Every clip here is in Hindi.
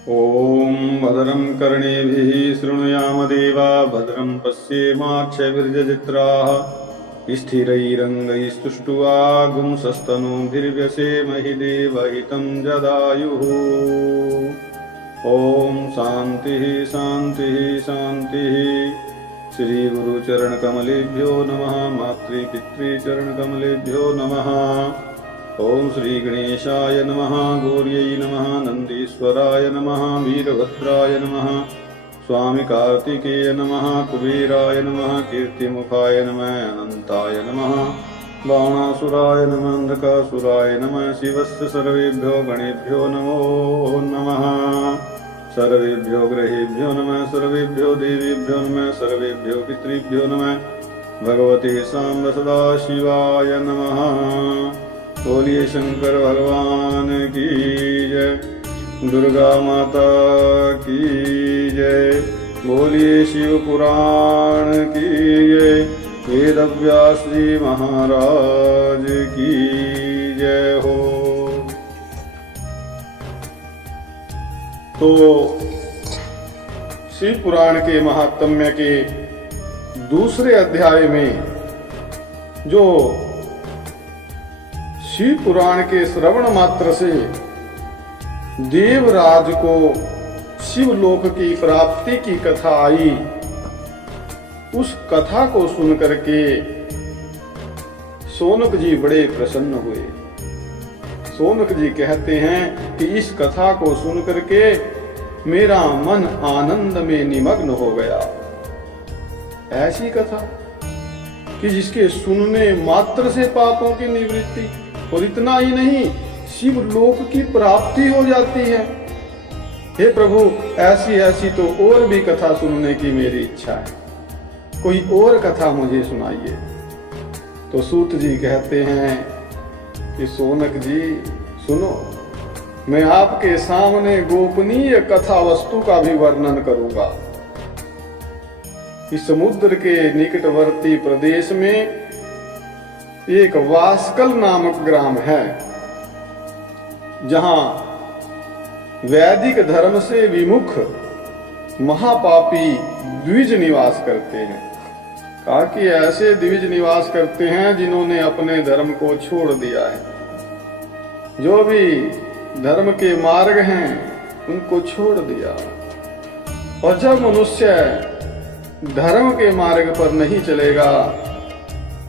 ॐ भद्रं कर्णेभिः शृणुयाम देवा भद्रं पश्येमाक्षभिर्यजत्राः स्थिरैरङ्गैस्तुष्ट्वागुंसस्तनूभिर्व्यसेमहि देवहितं जदायुः। ॐ शान्तिः शान्तिः शान्तिः। श्रीगुरुचरणकमलेभ्यो नमः। मातृपितृचरणकमलेभ्यो नमः। ओम श्री गणेशाय नमः। गौर्यै नमः। नंदीश्वराय नमः। वीरभद्राय नमः। स्वामी कार्तिकेय नमः। कुबेराय नमः। कीर्तिमुखाय नमः। अनंताय नमः। बाणासुराय नमः। अंधकासुराय नमः। शिवस्य सर्वेभ्यो गणेभ्यो नमो नमः। सर्वेभ्यो ग्रहेभ्यो नमः। सर्वेभ्यो देवेभ्यो नमः। सर्वेभ्यो पितृभ्यो नमः। भगवते साम्ब सदाशिवाय नमः। बोलिए शंकर भगवान की जय। दुर्गा माता की जय। बोलिए शिव पुराण की जय। वेद व्यास जी महाराज की जय हो। तो शिव पुराण के महात्म्य के दूसरे अध्याय में जो शिव पुराण के श्रवण मात्र से देवराज को शिवलोक की प्राप्ति की कथा आई, उस कथा को सुनकर के शौनक जी बड़े प्रसन्न हुए। शौनक जी कहते हैं कि इस कथा को सुनकर के मेरा मन आनंद में निमग्न हो गया। ऐसी कथा कि जिसके सुनने मात्र से पापों की निवृत्ति, और इतना ही नहीं, शिवलोक की प्राप्ति हो जाती है। हे प्रभु, ऐसी ऐसी तो और भी कथा सुनने की मेरी इच्छा है, कोई और कथा मुझे सुनाइए। तो सूत जी कहते हैं कि शौनक जी सुनो, मैं आपके सामने गोपनीय कथा वस्तु का भी वर्णन करूंगा। इस समुद्र के निकटवर्ती प्रदेश में एक वास्कल नामक ग्राम है, जहां वैदिक धर्म से विमुख महापापी द्विज निवास करते हैं। कहा कि ऐसे द्विज निवास करते हैं जिन्होंने अपने धर्म को छोड़ दिया है। जो भी धर्म के मार्ग हैं उनको छोड़ दिया। और जब मनुष्य धर्म के मार्ग पर नहीं चलेगा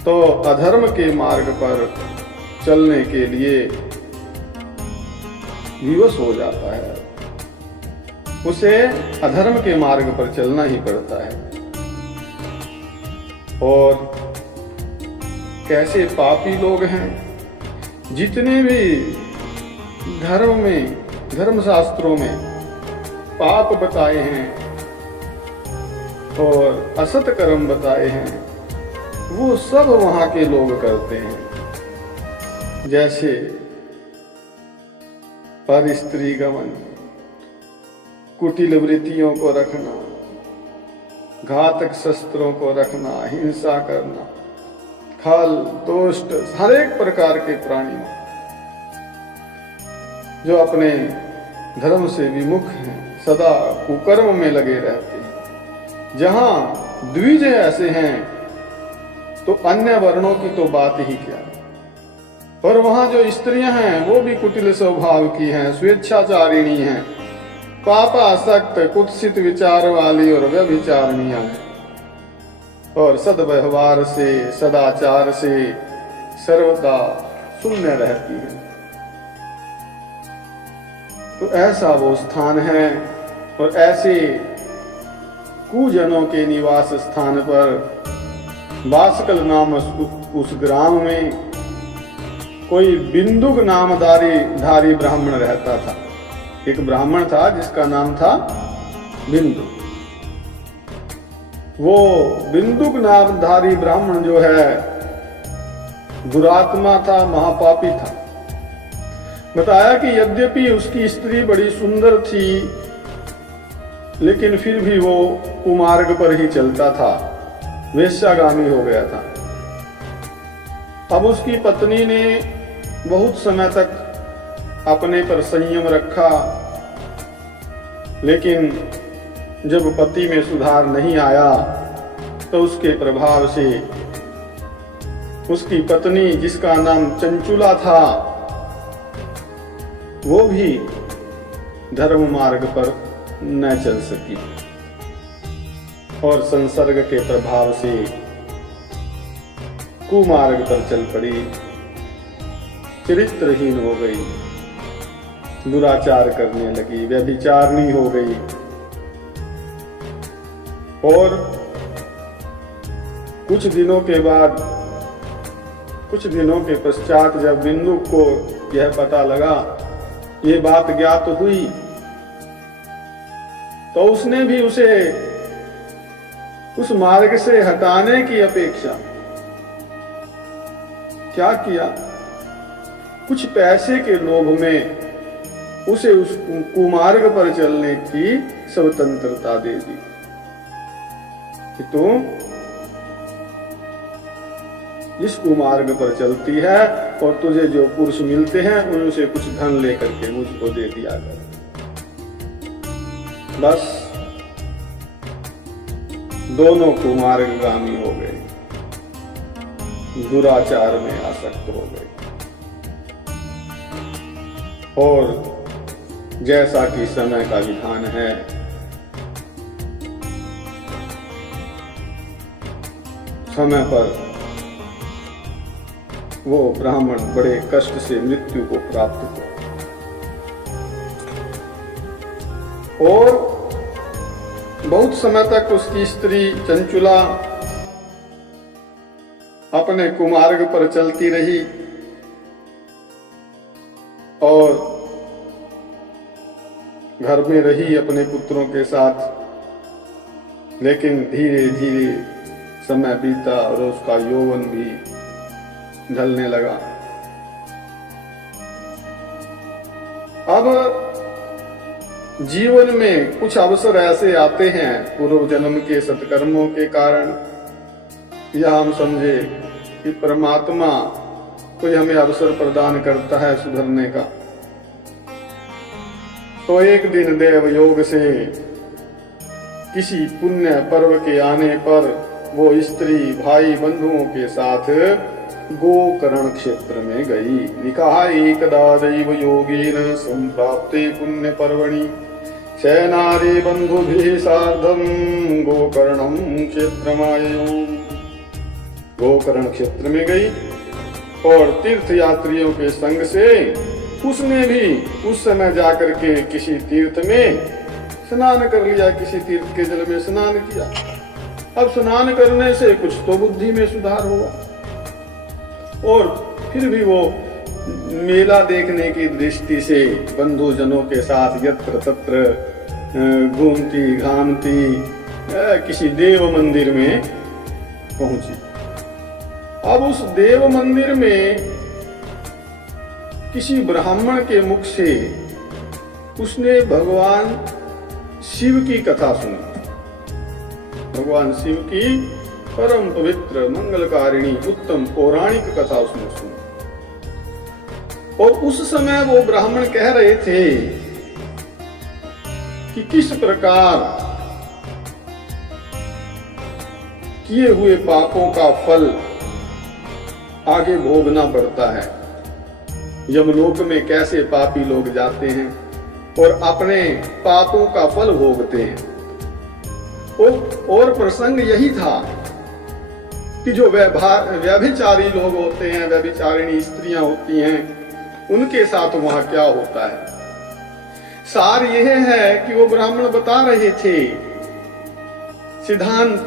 तो अधर्म के मार्ग पर चलने के लिए विवश हो जाता है, उसे अधर्म के मार्ग पर चलना ही पड़ता है। और कैसे पापी लोग हैं, जितने भी धर्म में, धर्मशास्त्रों में पाप बताए हैं और असत कर्म बताए हैं, वो सब वहां के लोग करते हैं। जैसे पर स्त्री गमन, कुटिल वृत्तियों को रखना, घातक शस्त्रों को रखना, हिंसा करना, खल दोष्ट, हर एक प्रकार के प्राणी जो अपने धर्म से विमुख हैं, सदा कुकर्म में लगे रहते हैं। जहां द्विज ऐसे हैं तो अन्य वर्णों की तो बात ही क्या। और वहां जो स्त्रियां हैं वो भी कुटिल स्वभाव की हैं, स्वेच्छाचारिणी हैं, पापासक्त, कुत्सित विचार वाली और व्यभिचारिणीय हैं, और सद्व्यवहार से, सदाचार से सर्वदा शून्य रहती हैं। तो ऐसा वो स्थान है। और ऐसे कुजनों के निवास स्थान पर वास्कल नाम उस ग्राम में कोई बिंदुक नामधारी ब्राह्मण रहता था। एक ब्राह्मण था जिसका नाम था बिंदु। वो बिंदुक नामधारी ब्राह्मण जो है दुरात्मा था, महापापी था। बताया कि यद्यपि उसकी स्त्री बड़ी सुंदर थी, लेकिन फिर भी वो कुमार्ग पर ही चलता था, वेश्यागामी हो गया था। अब उसकी पत्नी ने बहुत समय तक अपने पर संयम रखा, लेकिन जब पति में सुधार नहीं आया तो उसके प्रभाव से उसकी पत्नी, जिसका नाम चंचुला था, वो भी धर्म मार्ग पर न चल सकी और संसर्ग के प्रभाव से कुमार्ग पर चल पड़ी, चरित्रहीन हो गई, दुराचार करने लगी, व्यभिचारिणी हो गई। और कुछ दिनों के पश्चात जब बिंदु को यह पता लगा, ये बात ज्ञात हुई, तो उसने भी उसे उस मार्ग से हटाने की अपेक्षा क्या किया, कुछ पैसे के लोभ में उसे उस कुमार्ग पर चलने की स्वतंत्रता दे दी कि तू इस कुमार्ग पर चलती है और तुझे जो पुरुष मिलते हैं उनसे कुछ धन लेकर के मुझको दे दिया कर। बस दोनों कुमार्गगामी हो गए, दुराचार में आसक्त हो गए। और जैसा कि समय का विधान है, समय पर वो ब्राह्मण बड़े कष्ट से मृत्यु को प्राप्त हुआ और बहुत समय तक उसकी स्त्री चंचुला अपने कुमार्ग पर चलती रही और घर में रही अपने पुत्रों के साथ। लेकिन धीरे धीरे समय बीता और उसका यौवन भी ढलने लगा। अब जीवन में कुछ अवसर ऐसे आते हैं पूर्व जन्म के सत्कर्मों के कारण, या हम समझे कि परमात्मा कोई हमें अवसर प्रदान करता है सुधरने का। तो एक दिन देव योग से किसी पुण्य पर्व के आने पर वो स्त्री भाई बंधुओं के साथ गोकर्ण क्षेत्र में गई। निकाह एकदा दैव योगेन संप्राप्ते पुण्य पर्वणि सेनारे बंधुभिः सार्धम गोकर्णम क्षेत्रमाययम्। गोकर्ण क्षेत्र में गई और तीर्थ यात्रियों के संग से उसने भी उस समय जाकर के किसी तीर्थ में स्नान कर लिया, किसी तीर्थ के जल में स्नान किया। अब स्नान करने से कुछ तो बुद्धि में सुधार हुआ और फिर भी वो मेला देखने की दृष्टि से बंधुजनों के साथ यत्र तत्र घूमती घामती किसी देव मंदिर में पहुंची। अब उस देव मंदिर में किसी ब्राह्मण के मुख से उसने भगवान शिव की कथा सुनी। भगवान शिव की परम पवित्र मंगलकारिणी उत्तम पौराणिक कथा उसने सुनी। और उस समय वो ब्राह्मण कह रहे थे कि किस प्रकार किए हुए पापों का फल आगे भोगना पड़ता है। यमलोक में कैसे पापी लोग जाते हैं और अपने पापों का फल भोगते हैं। और प्रसंग यही था कि जो व्यभिचारी लोग होते हैं, व्यभिचारिणी स्त्रियां होती हैं, उनके साथ वहां क्या होता है। सार यह है कि वो ब्राह्मण बता रहे थे सिद्धांत,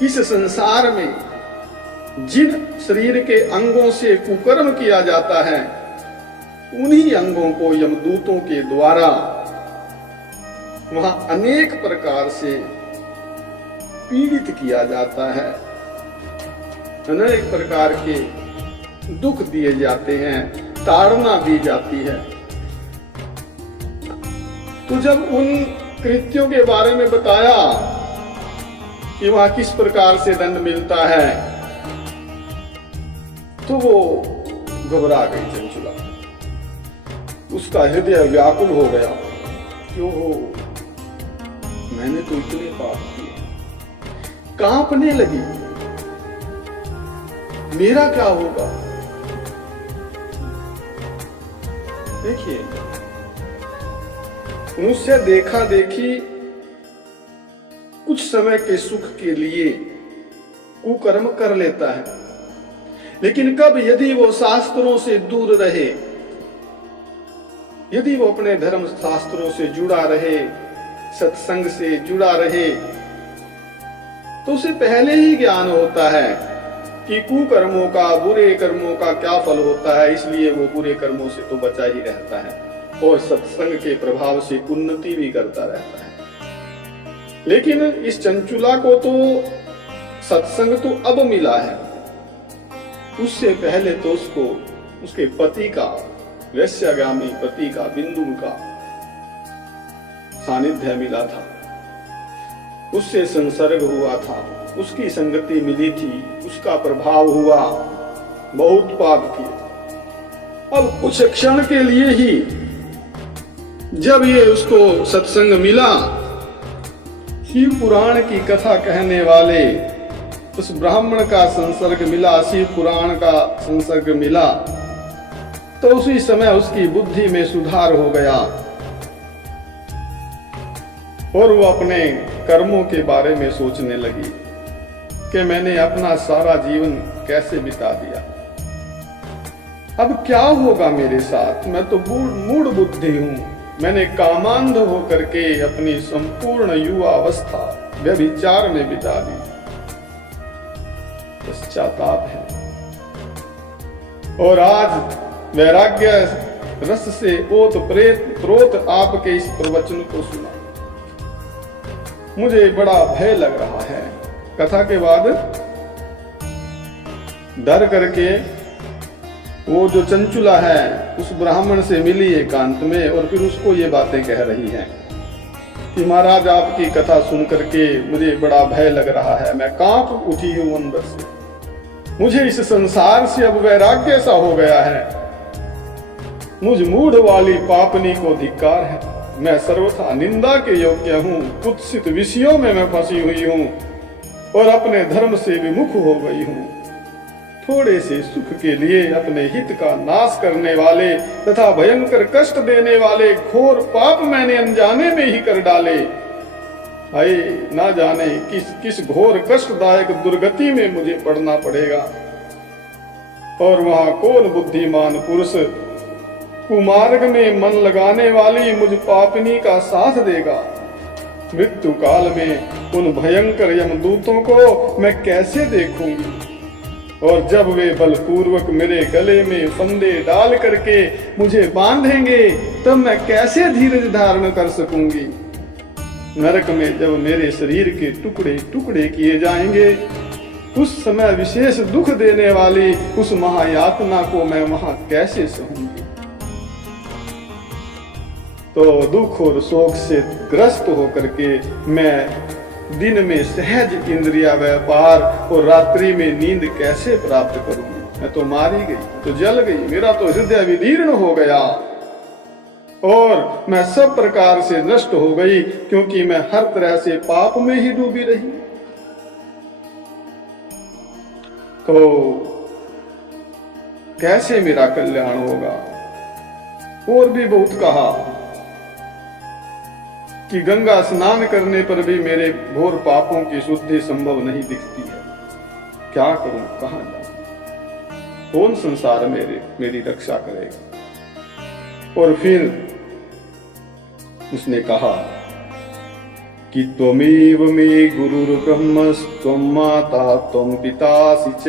किस संसार में जिन शरीर के अंगों से कुकर्म किया जाता है उन्हीं अंगों को यमदूतों के द्वारा वहां अनेक प्रकार से पीड़ित किया जाता है, अनेक प्रकार के दुख दिए जाते हैं, ताड़ना दी जाती है। तो जब उन कृत्यों के बारे में बताया कि वहां किस प्रकार से दंड मिलता है, तो वो घबरा गई चंचुला, उसका हृदय व्याकुल हो गया क्यों हो, मैंने तो इतने पाप किए। कांपने लगी, मेरा क्या होगा। देखिए, मनुष्य देखा देखी कुछ समय के सुख के लिए कुकर्म कर लेता है, लेकिन कब यदि वो शास्त्रों से दूर रहे, यदि वो अपने धर्म शास्त्रों से जुड़ा रहे, सत्संग से जुड़ा रहे, तो उसे पहले ही ज्ञान होता है कि कुकर्मों का, बुरे कर्मों का क्या फल होता है, इसलिए वो बुरे कर्मों से तो बचा ही रहता है और सत्संग के प्रभाव से उन्नति भी करता रहता है। लेकिन इस चंचुला को तो सत्संग तो अब मिला है, उससे पहले तो उसको उसके पति का, वैश्यगामी पति का, बिंदु का सानिध्य मिला था, उससे संसर्ग हुआ था, उसकी संगति मिली थी, उसका प्रभाव हुआ, बहुत पाप किए। अब कुछ क्षण के लिए ही जब ये उसको सत्संग मिला, शिव पुराण की कथा कहने वाले उस ब्राह्मण का संसर्ग मिला, शिव पुराण का संसर्ग मिला, तो उसी समय उसकी बुद्धि में सुधार हो गया और वो अपने कर्मों के बारे में सोचने लगी कि मैंने अपना सारा जीवन कैसे बिता दिया, अब क्या होगा मेरे साथ। मैं तो मूढ़ बुद्धि हूं, मैंने कामांध होकर के अपनी संपूर्ण युवा अवस्था व्यभिचार में बिता दी। पश्चाताप है और आज वैराग्य रस से ओत प्रोत आपके इस प्रवचन को सुना, मुझे बड़ा भय लग रहा है। कथा के बाद डर करके वो जो चंचुला है उस ब्राह्मण से मिली एकांत में और फिर उसको ये बातें कह रही हैं कि महाराज आपकी कथा सुन करके मुझे बड़ा भय लग रहा है, मैं कांप उठी हूं अंदर से, मुझे इस संसार से अब वैराग्य सा हो गया है, मुझ मूढ़ वाली पापनी को धिक्कार है, मैं सर्वथा निंदा के योग्य हूं, कुत्सित विषयों में मैं फंसी हुई हूं और अपने धर्म से विमुख हो गई हूं। थोड़े से सुख के लिए अपने हित का नाश करने वाले तथा भयंकर कष्ट देने वाले घोर पाप मैंने अनजाने में ही कर डाले। हाय, ना जाने किस घोर कष्टदायक दुर्गति में मुझे पड़ना पड़ेगा और वहां कौन बुद्धिमान पुरुष कुमार्ग में मन लगाने वाली मुझ पापिनी का साथ देगा। मृत्यु काल में उन भयंकर यमदूतों को मैं कैसे देखूंगी और जब वे बलपूर्वक मेरे गले में फंदे डाल करके मुझे बांधेंगे तब मैं कैसे धीरज धारण कर सकूंगी। नरक में जब मेरे शरीर के टुकड़े टुकड़े किए जाएंगे उस समय विशेष दुख देने वाली उस महायातना को मैं वहां कैसे सहूंगी। तो दुख और शोक से ग्रस्त होकर के मैं दिन में सहज इंद्रिया व्यापार और रात्रि में नींद कैसे प्राप्त करूंगी। मैं तो मारी गई, तो जल गई, मेरा तो हृदय विदीर्ण हो गया और मैं सब प्रकार से नष्ट हो गई क्योंकि मैं हर तरह से पाप में ही डूबी रही। तो कैसे मेरा कल्याण होगा। और भी बहुत कहा कि गंगा स्नान करने पर भी मेरे घोर पापों की शुद्धि संभव नहीं दिखती है, क्या करूं, कहां जाऊं, कौन संसार मेरी रक्षा करेगा। और फिर उसने कहा कि त्वमेव मे गुरुर्ब्रह्मस्त्वं माता त्वं पितासि च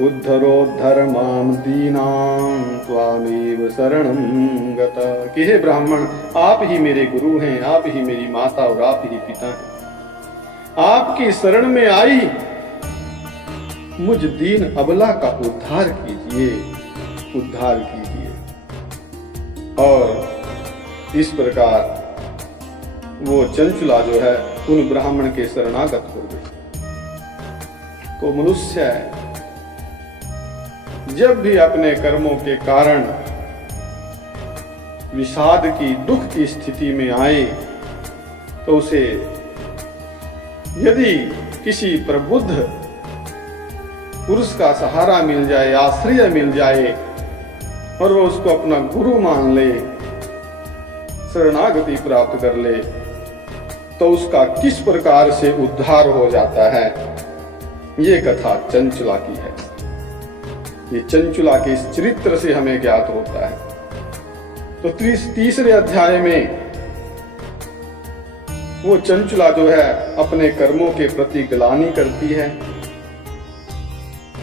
उद्धरोद्धर माम दीनां त्वामेव शरणं गता। कि हे ब्राह्मण, आप ही मेरे गुरु हैं, आप ही मेरी माता और आप ही पिता हैं। आपकी शरण में आई मुझ दीन अबला का उद्धार कीजिए, उद्धार कीजिए। और इस प्रकार वो चंचुला जो है उन ब्राह्मण के शरणागत हो गई। तो मनुष्य जब भी अपने कर्मों के कारण विषाद की, दुख की स्थिति में आए तो उसे यदि किसी प्रबुद्ध पुरुष का सहारा मिल जाए, आश्रय मिल जाए और वो उसको अपना गुरु मान ले, शरणागति प्राप्त कर ले, तो उसका किस प्रकार से उद्धार हो जाता है, ये कथा चंचुला की है। ये चंचुला के इस चरित्र से हमें ज्ञात होता है। तो तीसरे अध्याय में वो चंचुला जो है अपने कर्मों के प्रति ग्लानि करती है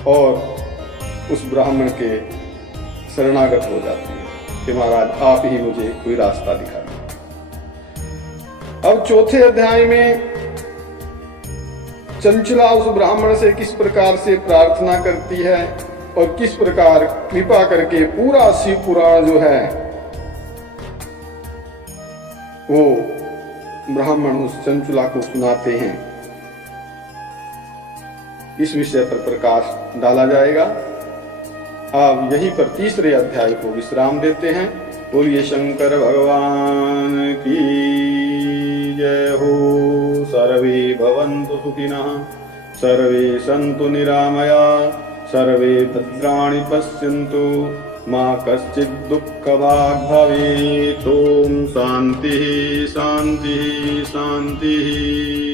और उस ब्राह्मण के शरणागत हो जाती है कि महाराज आप ही मुझे कोई रास्ता दिखा दीजिए। अब चौथे अध्याय में चंचुला उस ब्राह्मण से किस प्रकार से प्रार्थना करती है और किस प्रकार कृपा करके पूरा शिव पुराण जो है वो ब्राह्मण उस चंचुला को सुनाते हैं, इस विषय पर प्रकाश डाला जाएगा। अब यहीं पर तीसरे अध्याय को विश्राम देते हैं। बोलिए शंकर भगवान की जय हो। सर्वे भवन्तु सुखिनः, सर्वे सन्तु निरामया, सर्वे भद्राणि पश्यन्तु, मा कश्चित् दुःखभाग् भवेत्। ॐ शान्तिः शान्तिः शान्तिः।